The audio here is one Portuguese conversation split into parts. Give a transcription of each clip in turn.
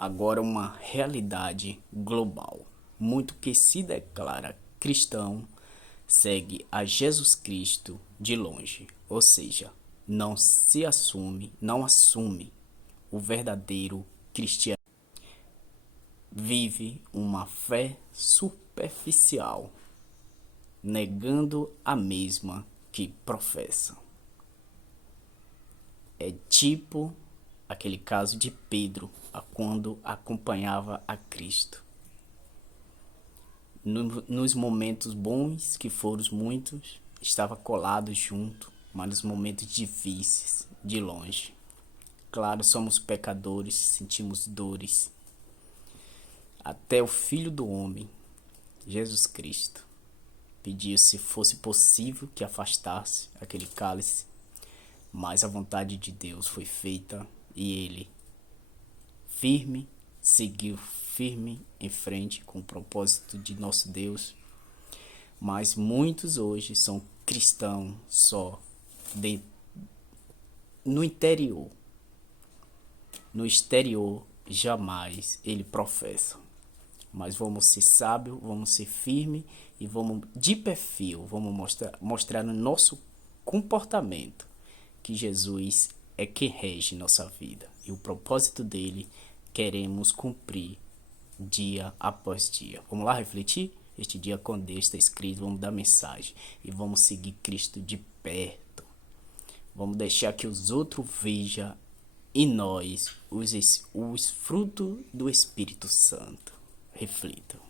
agora uma realidade global. Muito que se declara cristão segue a Jesus Cristo de longe, ou seja, não assume o verdadeiro cristianismo. Vive uma fé superficial, negando a mesma que professa. É tipo aquele caso de Pedro, quando acompanhava a Cristo. Nos momentos bons, que foram muitos, estava colado junto, mas nos momentos difíceis, de longe. Claro, somos pecadores, sentimos dores. Até o Filho do Homem, Jesus Cristo, pediu se fosse possível que afastasse aquele cálice, mas a vontade de Deus foi feita e ele seguiu firme em frente com o propósito de nosso Deus. Mas muitos hoje são cristãos só no interior. No exterior jamais ele professa. Mas vamos ser sábios, vamos ser firmes e vamos de perfil, vamos mostrar no nosso comportamento que Jesus é quem rege nossa vida. E o propósito dele queremos cumprir dia após dia. Vamos lá refletir? Este dia com Deus está escrito, vamos dar mensagem e vamos seguir Cristo de perto. Vamos deixar que os outros vejam em nós os frutos do Espírito Santo. Reflitam.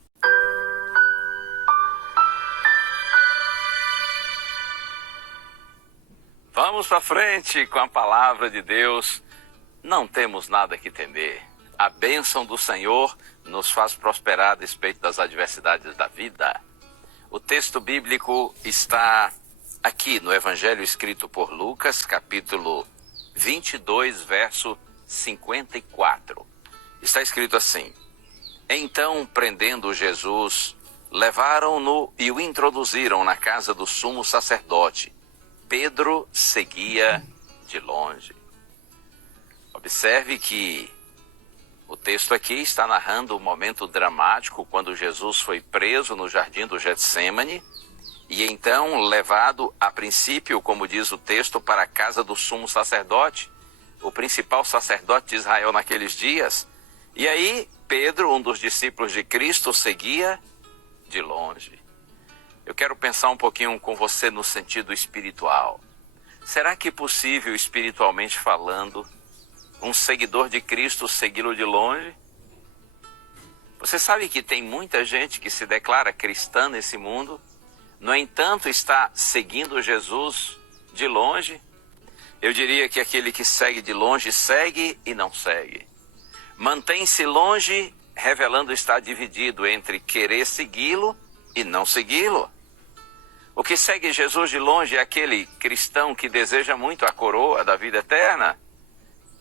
Vamos para frente com a palavra de Deus. Não temos nada que temer. A bênção do Senhor nos faz prosperar a despeito das adversidades da vida. O texto bíblico está aqui no Evangelho escrito por Lucas, capítulo 22, verso 54. Está escrito assim: Então, prendendo Jesus, levaram-no e o introduziram na casa do sumo sacerdote. Pedro seguia de longe. Observe que o texto aqui está narrando um momento dramático quando Jesus foi preso no jardim do Getsêmani e então levado, a princípio, como diz o texto, para a casa do sumo sacerdote, o principal sacerdote de Israel naqueles dias. E aí Pedro, um dos discípulos de Cristo, seguia de longe. Eu quero pensar um pouquinho com você no sentido espiritual. Será que é possível, espiritualmente falando, um seguidor de Cristo segui-lo de longe? Você sabe que tem muita gente que se declara cristã nesse mundo, no entanto está seguindo Jesus de longe? Eu diria que aquele que segue de longe segue e não segue. Mantém-se longe, revelando estar dividido entre querer segui-lo e não segui-lo. O que segue Jesus de longe é aquele cristão que deseja muito a coroa da vida eterna,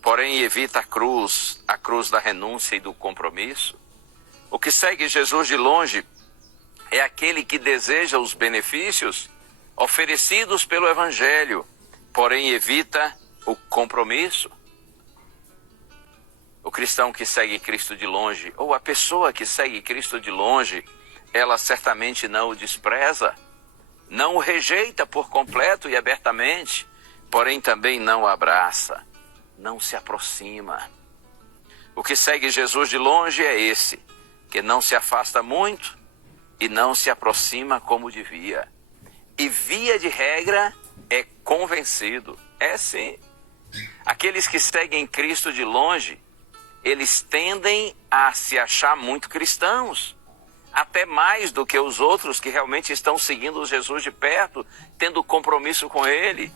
porém evita a cruz da renúncia e do compromisso. O que segue Jesus de longe é aquele que deseja os benefícios oferecidos pelo Evangelho, porém evita o compromisso. O cristão que segue Cristo de longe, ou a pessoa que segue Cristo de longe, ela certamente não o despreza, não o rejeita por completo e abertamente, porém também não o abraça, não se aproxima. O que segue Jesus de longe é esse, que não se afasta muito e não se aproxima como devia. E via de regra é convencido. É sim. Aqueles que seguem Cristo de longe, eles tendem a se achar muito cristãos, até mais do que os outros que realmente estão seguindo Jesus de perto, tendo compromisso com ele.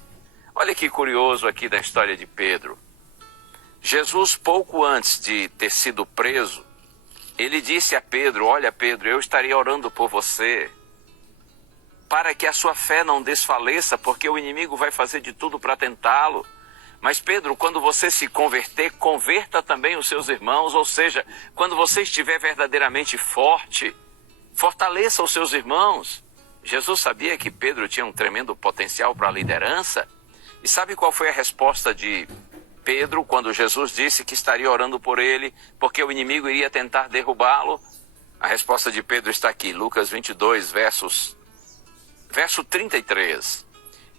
Olha que curioso aqui da história de Pedro. Jesus, pouco antes de ter sido preso, ele disse a Pedro: olha, Pedro, eu estarei orando por você, para que a sua fé não desfaleça, porque o inimigo vai fazer de tudo para tentá-lo. Mas Pedro, quando você se converter, converta também os seus irmãos, ou seja, quando você estiver verdadeiramente forte, fortaleça os seus irmãos. Jesus sabia que Pedro tinha um tremendo potencial para a liderança. E sabe qual foi a resposta de Pedro, quando Jesus disse que estaria orando por ele, porque o inimigo iria tentar derrubá-lo, a resposta de Pedro está aqui, Lucas 22, verso 33.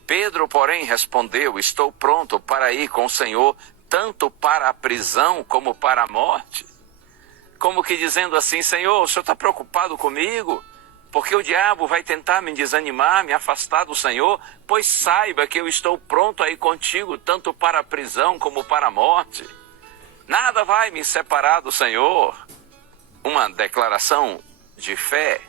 Pedro, porém, respondeu, estou pronto para ir com o Senhor, tanto para a prisão como para a morte. Como que dizendo assim, Senhor, o Senhor está preocupado comigo? Porque o diabo vai tentar me desanimar, me afastar do Senhor? Pois saiba que eu estou pronto a ir contigo, tanto para a prisão como para a morte. Nada vai me separar do Senhor. Uma declaração de fé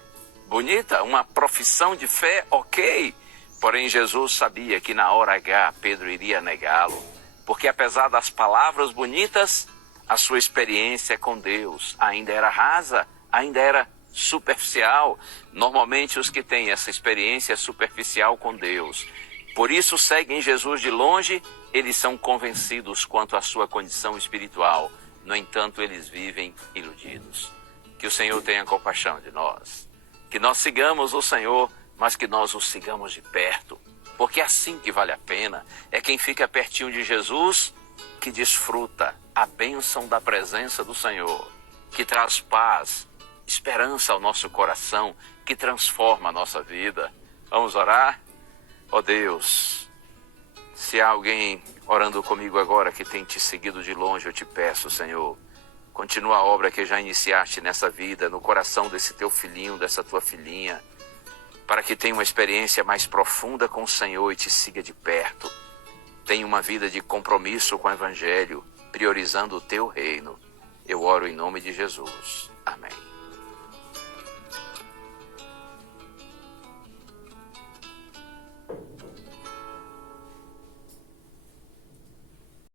bonita, uma profissão de fé, ok. Porém, Jesus sabia que na hora H, Pedro iria negá-lo. Porque apesar das palavras bonitas, a sua experiência com Deus ainda era rasa, ainda era superficial. Normalmente os que têm essa experiência superficial com Deus, por isso seguem Jesus de longe, eles são convencidos quanto à sua condição espiritual. No entanto, eles vivem iludidos. Que o Senhor tenha compaixão de nós. Que nós sigamos o Senhor, mas que nós o sigamos de perto. Porque é assim que vale a pena. É quem fica pertinho de Jesus que desfruta a bênção da presença do Senhor, que traz paz, esperança ao nosso coração, que transforma a nossa vida. Vamos orar? Ó Deus, se há alguém orando comigo agora que tem te seguido de longe, eu te peço, Senhor, continua a obra que já iniciaste nessa vida, no coração desse teu filhinho, dessa tua filhinha, para que tenha uma experiência mais profunda com o Senhor e te siga de perto. Tenha uma vida de compromisso com o Evangelho, priorizando o teu reino. Eu oro em nome de Jesus. Amém.